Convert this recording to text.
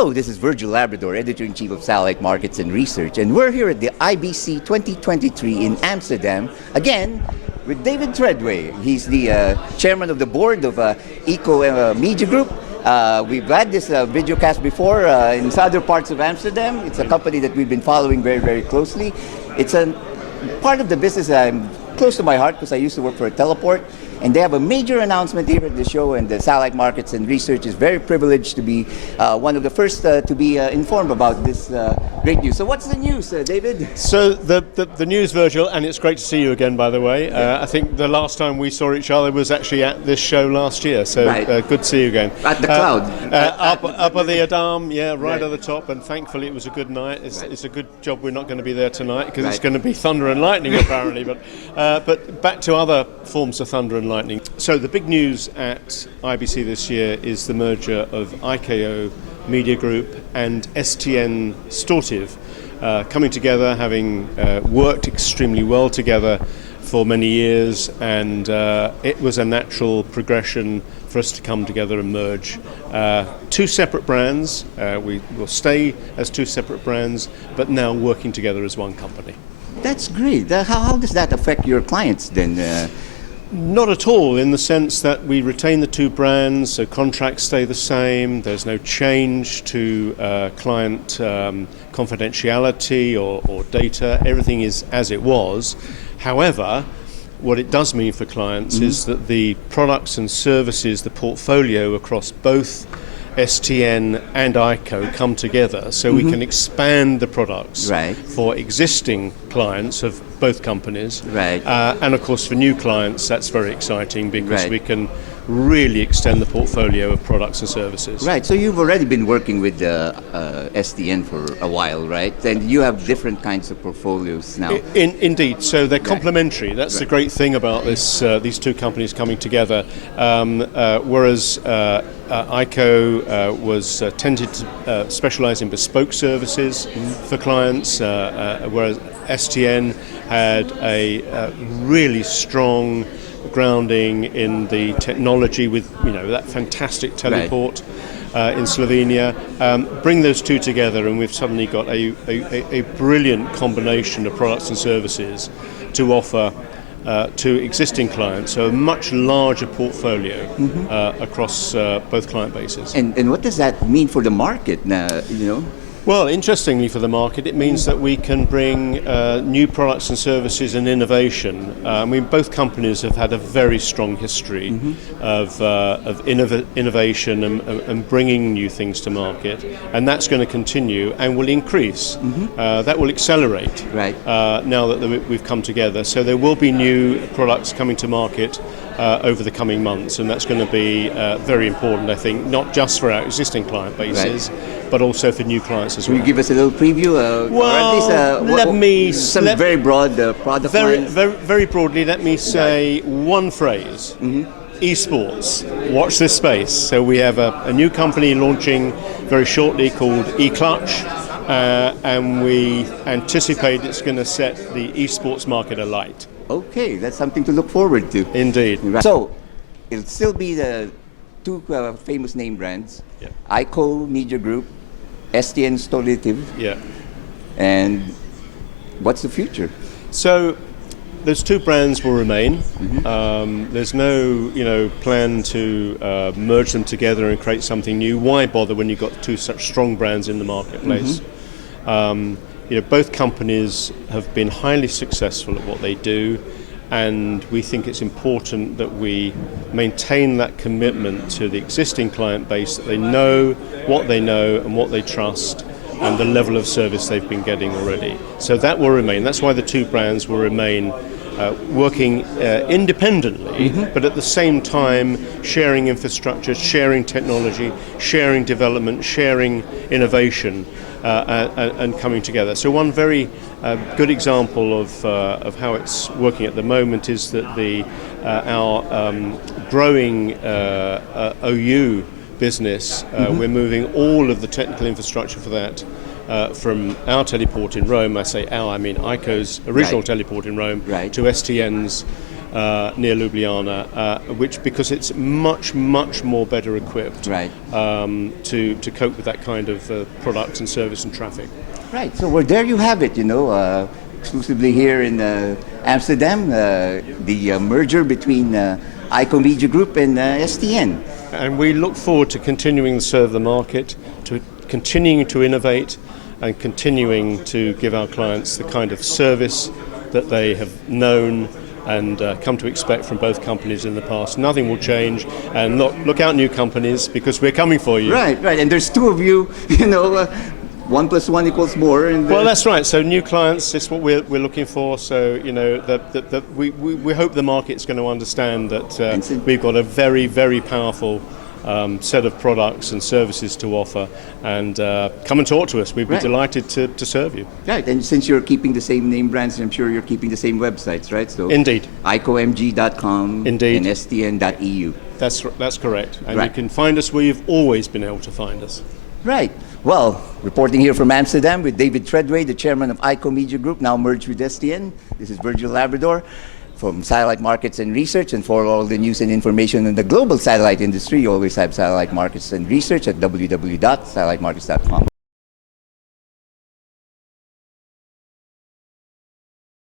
Hello, this is Virgil Labrador, Editor-in-Chief of Satellite Markets and Research, and we're here at the IBC 2023 in Amsterdam, again, with David Treadway. He's the chairman of the board of Media Group. We've had this video cast before in other parts of Amsterdam. It's a company that we've been following very, very closely. It's a part of the business that I'm close to my heart because I used to work for a teleport. And they have a major announcement here at the show, and the Satellite Markets and Research is very privileged to be one of the first to be informed about this great news. So what's the news, David? So the news, Virgil, and it's great to see you again, by the way. I think the last time we saw each other was actually at this show last year, so right. Good to see you again. At the cloud. Up at the Adam, right at the top, and thankfully it was a good night. It's a good job we're not going to be there tonight, because it's going to be thunder and lightning apparently, but back to other forms of thunder and lightning. So the big news at IBC this year is the merger of IKO, Media Group and STN Stortive coming together, having worked extremely well together for many years, and it was a natural progression for us to come together and merge two separate brands. We will stay as two separate brands, but now working together as one company. That's great. How does that affect your clients then? Not at all, in the sense that we retain the two brands, so contracts stay the same, there's no change to client confidentiality or data, everything is as it was. However, what it does mean for clients is that the products and services, the portfolio across both STN and IKO come together, so we can expand the products for existing clients of both companies. And of course for new clients that's very exciting, because we can really extend the portfolio of products and services. Right, so you've already been working with STN for a while, right? And you have different kinds of portfolios now. Indeed, so they're complementary. That's the great thing about this. These two companies coming together. Whereas IKO was tended to specialize in bespoke services for clients, whereas STN had a really strong grounding in the technology with that fantastic teleport in Slovenia. Bring those two together and we've suddenly got a brilliant combination of products and services to offer to existing clients, so a much larger portfolio across both client bases. And what does that mean for the market now, Well, interestingly for the market, it means that we can bring new products and services and innovation. Both companies have had a very strong history of innovation and bringing new things to market, and that's going to continue and will increase. That will accelerate now that we've come together. So there will be new products coming to market over the coming months, and that's going to be very important, I think, not just for our existing client bases, but also for new clients as well. Will you give us a little preview? Very broad product lines? Very broadly, let me say one phrase. Esports. Watch this space. So we have a new company launching very shortly called eClutch, and we anticipate it's going to set the esports market alight. Okay, that's something to look forward to. Indeed. So, it'll still be the two famous name brands, IKO Media Group, STN Stortive. And what's the future? So, those two brands will remain. There's no, plan to merge them together and create something new. Why bother when you've got two such strong brands in the marketplace? Both companies have been highly successful at what they do, and we think it's important that we maintain that commitment to the existing client base, that they know and what they trust, and the level of service they've been getting already. So that will remain. That's why the two brands will remain working independently, but at the same time sharing infrastructure, sharing technology, sharing development, sharing innovation, and coming together. So one very good example of how it's working at the moment is that our growing OU business, we're moving all of the technical infrastructure for that from our teleport in Rome. I say our, I mean IKO's original teleport in Rome, to STN's near Ljubljana, which because it's much more better equipped Right. To cope with that kind of product and service and traffic. Right. So well, there you have it. Exclusively here in Amsterdam, the merger between ICO Media Group and STN. And we look forward to continuing to serve the market, to continuing to innovate, and continuing to give our clients the kind of service that they have known and come to expect from both companies in the past. Nothing will change, and look out, new companies, because we're coming for you. Right. And there's two of you. 1 + 1 = more. And well, that's right. So new clients is what we're looking for. So we hope the market's going to understand that we've got a very powerful set of products and services to offer, and come and talk to us. We'd be delighted to serve you. Right, and since you're keeping the same name brands, I'm sure you're keeping the same websites, right? So Indeed. ICOMG.com Indeed. and STN.eu. That's correct. And Right. you can find us where you've always been able to find us. Right. Well, reporting here from Amsterdam with David Treadway, the chairman of ICO Media Group, now merged with STN. This is Virgil Labrador from Satellite Markets and Research. And for all the news and information on the global satellite industry, you always have Satellite Markets and Research at www.satellitemarkets.com.